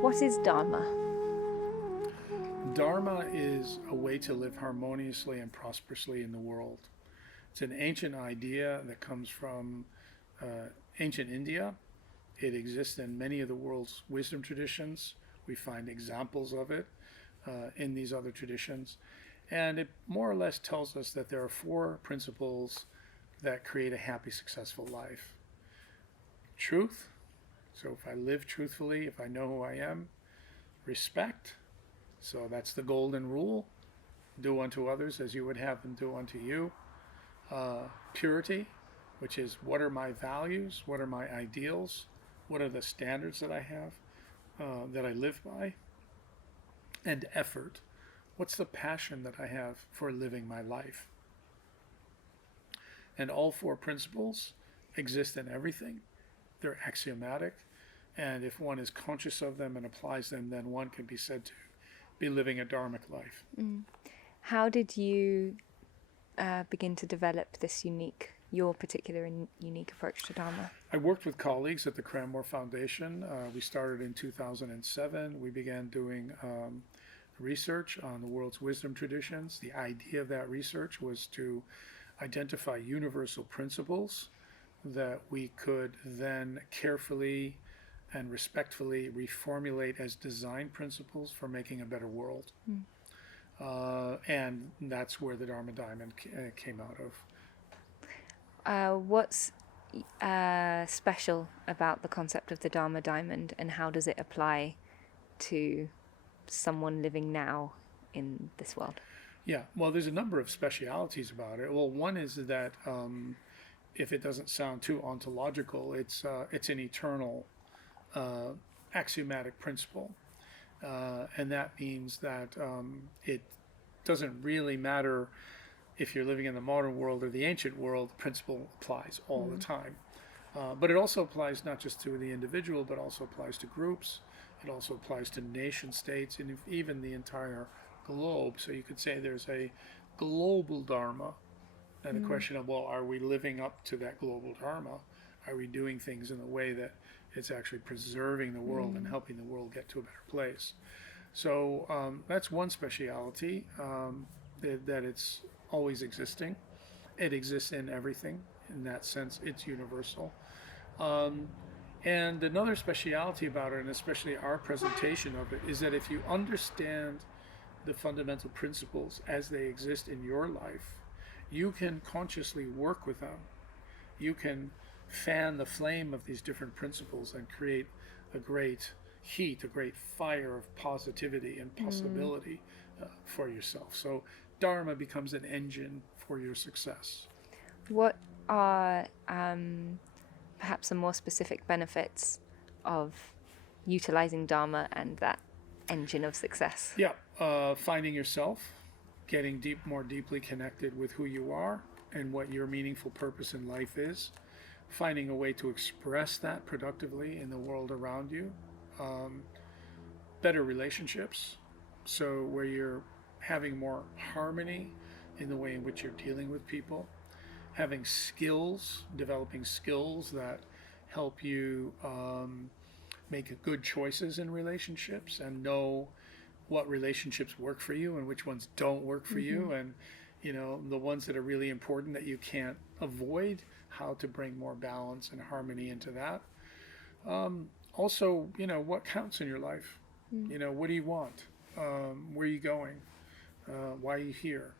What is Dharma? Dharma is a way to live harmoniously and prosperously in the world. It's an ancient idea that comes from ancient India. It exists in many of the world's wisdom traditions. We find examples of it in these other traditions. And it more or less tells us that there are four principles that create a happy, successful life. Truth. So if I live truthfully, if I know who I am. Respect. So that's the golden rule. Do unto others as you would have them do unto you. Purity, which is what are my values? What are my ideals? What are the standards that I have, that I live by? And effort. What's the passion that I have for living my life? And all four principles exist in everything. They're axiomatic. And if one is conscious of them and applies them, then one can be said to be living a dharmic life. How did you begin to develop your particular and unique approach to Dharma? I worked with colleagues at the Cranmore Foundation. We started in 2007. We began doing research on the world's wisdom traditions. The idea of that research was to identify universal principles that we could then carefully and respectfully reformulate as design principles for making a better world. And that's where the Dharma Diamond came out of. What's special about the concept of the Dharma Diamond, and how does it apply to someone living now in this world? Yeah, well, there's a number of specialities about it. Well, one is that if it doesn't sound too ontological, it's an eternal axiomatic principle. And that means that it doesn't really matter if you're living in the modern world or the ancient world. The principle applies all the time. But it also applies not just to the individual, but also applies to groups. It also applies to nation states and even the entire globe. So you could say there's a global Dharma. And the question of, well, are we living up to that global Dharma? Are we doing things in a way that it's actually preserving the world and helping the world get to a better place? So that's one speciality, that it's always existing. It exists in everything. In that sense, it's universal. And another speciality about it, and especially our presentation of it, is that if you understand the fundamental principles as they exist in your life, you can consciously work with them. You can fan the flame of these different principles and create a great heat, a great fire of positivity and possibility for yourself. So Dharma becomes an engine for your success. What are perhaps some more specific benefits of utilizing Dharma and that engine of success? Yeah, finding yourself, getting more deeply connected with who you are and what your meaningful purpose in life is, finding a way to express that productively in the world around you, better relationships, so where you're having more harmony in the way in which you're dealing with people, having skills, developing skills that help you make good choices in relationships and know what relationships work for you and which ones don't work for you, and the ones that are really important that you can't avoid, how to bring more balance and harmony into that. Also, what counts in your life? What do you want? Where are you going? Why are you here?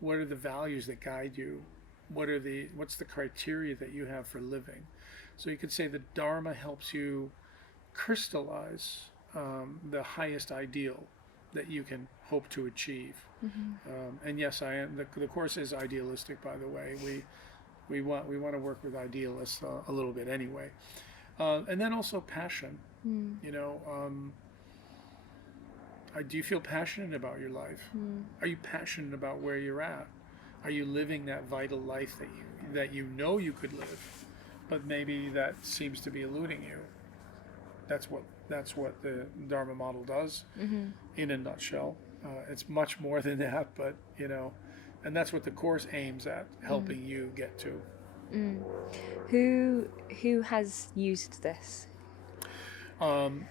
What are the values that guide you? What's the criteria that you have for living? So you could say the Dharma helps you crystallize the highest ideal that you can hope to achieve. And yes, I am. The course is idealistic, by the way. We want to work with idealists a little bit anyway. And then also passion. Do you feel passionate about your life? Are you passionate about where you're at? Are you living that vital life that you know you could live, but maybe that seems to be eluding you? That's what the Dharma model does in a nutshell. It's much more than that, but and that's what the course aims at, helping you get to. Who has used this? Um,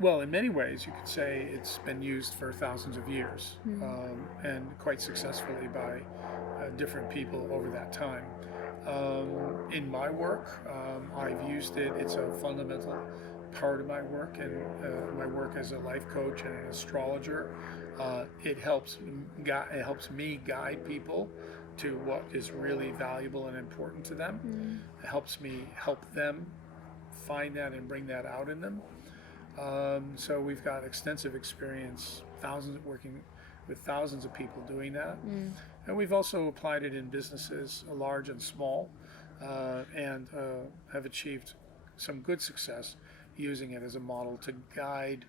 well, in many ways, you could say it's been used for thousands of years, and quite successfully by different people over that time. In my work, I've used it. It's a fundamental part of my work, and my work as a life coach and an astrologer. It helps me guide people to what is really valuable and important to them. It helps me help them find that and bring that out in them. So we've got extensive experience, thousands working with thousands of people doing that. And we've also applied it in businesses, large and small, and have achieved some good success using it as a model to guide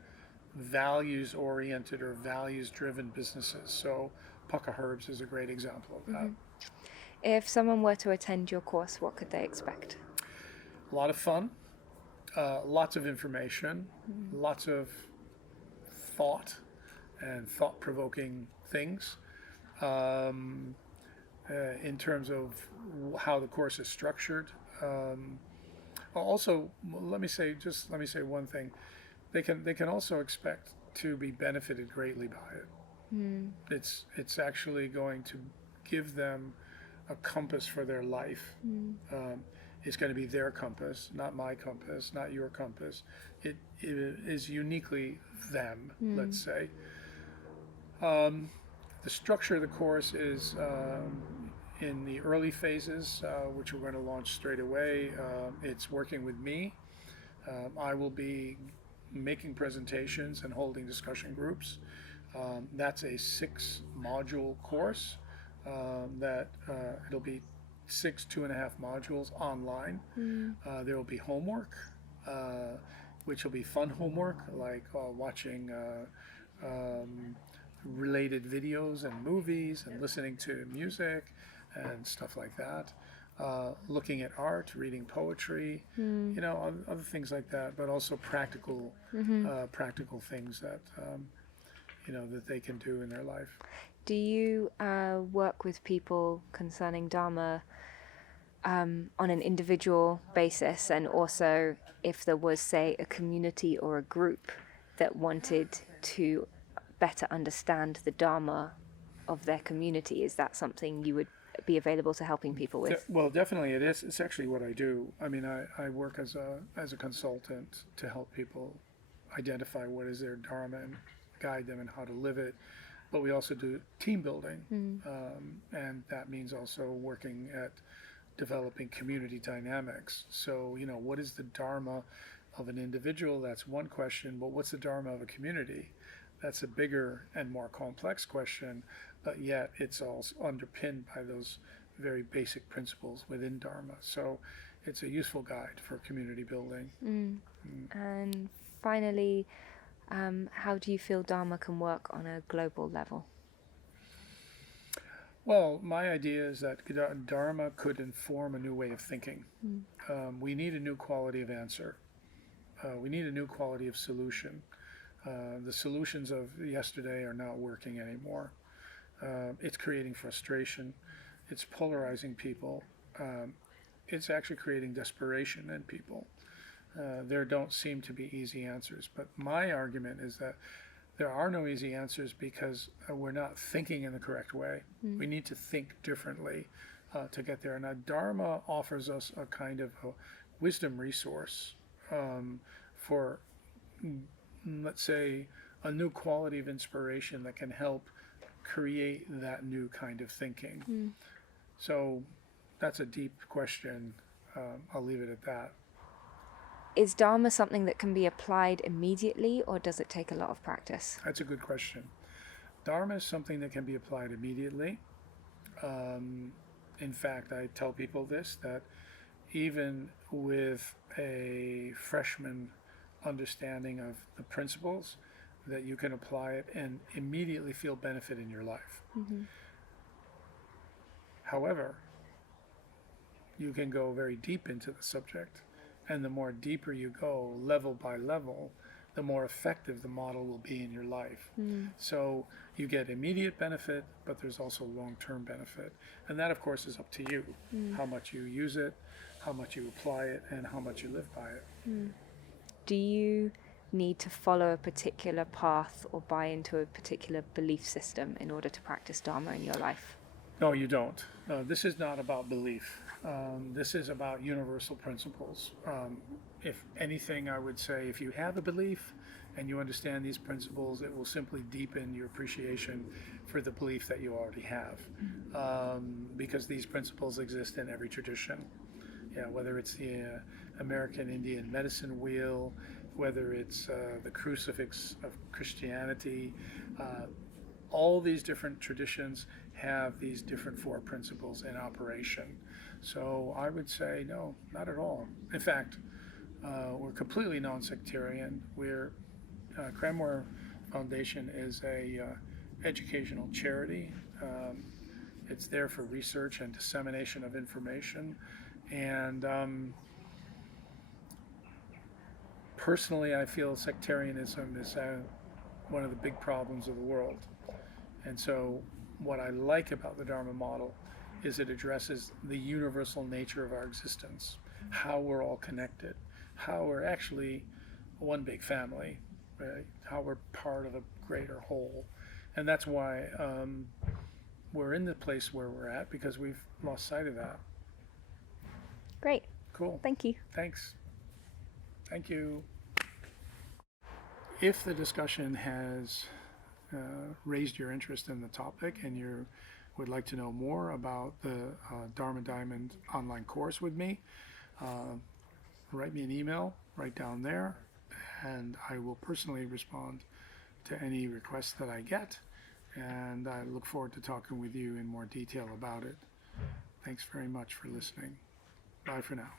values-oriented or values-driven businesses. So Pucka Herbs is a great example of that. If someone were to attend your course, what could they expect? A lot of fun, lots of information, lots of thought and thought-provoking things. In terms of how the course is structured. Also, let me say one thing. They can also expect to be benefited greatly by it. It's actually going to give them a compass for their life. It's going to be their compass, not my compass, not your compass. It is uniquely them, let's say. The structure of the course is in the early phases, which we're going to launch straight away. It's working with me. I will be making presentations and holding discussion groups. That's a 6-module course that it'll be 6 2.5 modules online. There will be homework, which will be fun homework, like watching related videos and movies and listening to music and stuff like that. Looking at art, reading poetry, other things like that, but also practical things that that they can do in their life. Do you work with people concerning Dharma on an individual basis, and also if there was, say, a community or a group that wanted to better understand the Dharma of their community, is that something you would be available to helping people with? Well, definitely it is. It's actually what I do. I mean, I work as a consultant to help people identify what is their Dharma and guide them in how to live it. But we also do team building, and that means also working at developing community dynamics. So, what is the Dharma of an individual? That's one question, but what's the Dharma of a community? That's a bigger and more complex question, but yet it's all underpinned by those very basic principles within Dharma. So it's a useful guide for community building. And finally, how do you feel Dharma can work on a global level? Well, my idea is that Dharma could inform a new way of thinking. We need a new quality of answer. We need a new quality of solution. The solutions of yesterday are not working anymore. It's creating frustration. It's polarizing people. It's actually creating desperation in people. There don't seem to be easy answers. But my argument is that there are no easy answers because we're not thinking in the correct way. We need to think differently to get there. And Dharma offers us a kind of a wisdom resource for, let's say, a new quality of inspiration that can help create that new kind of thinking. So that's a deep question. I'll leave it at that. Is Dharma something that can be applied immediately, or does it take a lot of practice? That's a good question. Dharma is something that can be applied immediately. In fact, I tell people this, that even with a freshman understanding of the principles, that you can apply it and immediately feel benefit in your life. However, you can go very deep into the subject, and the more deeper you go, level by level, the more effective the model will be in your life. So you get immediate benefit, but there's also long-term benefit. And that, of course, is up to you, how much you use it, how much you apply it, and how much you live by it. do you need to follow a particular path or buy into a particular belief system in order to practice Dharma in your life? No, you don't. This is not about belief. This is about universal principles. If anything, I would say if you have a belief and you understand these principles, it will simply deepen your appreciation for the belief that you already have. Because these principles exist in every tradition. Yeah, whether it's the American Indian medicine wheel, whether it's the crucifix of Christianity, all these different traditions have these different four principles in operation. So I would say no, not at all. In fact, we're completely non-sectarian. We're Cranmore Foundation is a educational charity. It's there for research and dissemination of information. And personally, I feel sectarianism is one of the big problems of the world. And so what I like about the Dharma model is it addresses the universal nature of our existence, how we're all connected, how we're actually one big family, right? How we're part of a greater whole. And that's why we're in the place where we're at, because we've lost sight of that. Great. Cool. Thank you. Thanks. Thank you. If the discussion has raised your interest in the topic and you would like to know more about the Dharma Diamond online course with me, write me an email right down there, and I will personally respond to any requests that I get, and I look forward to talking with you in more detail about it. Thanks very much for listening. Bye for now.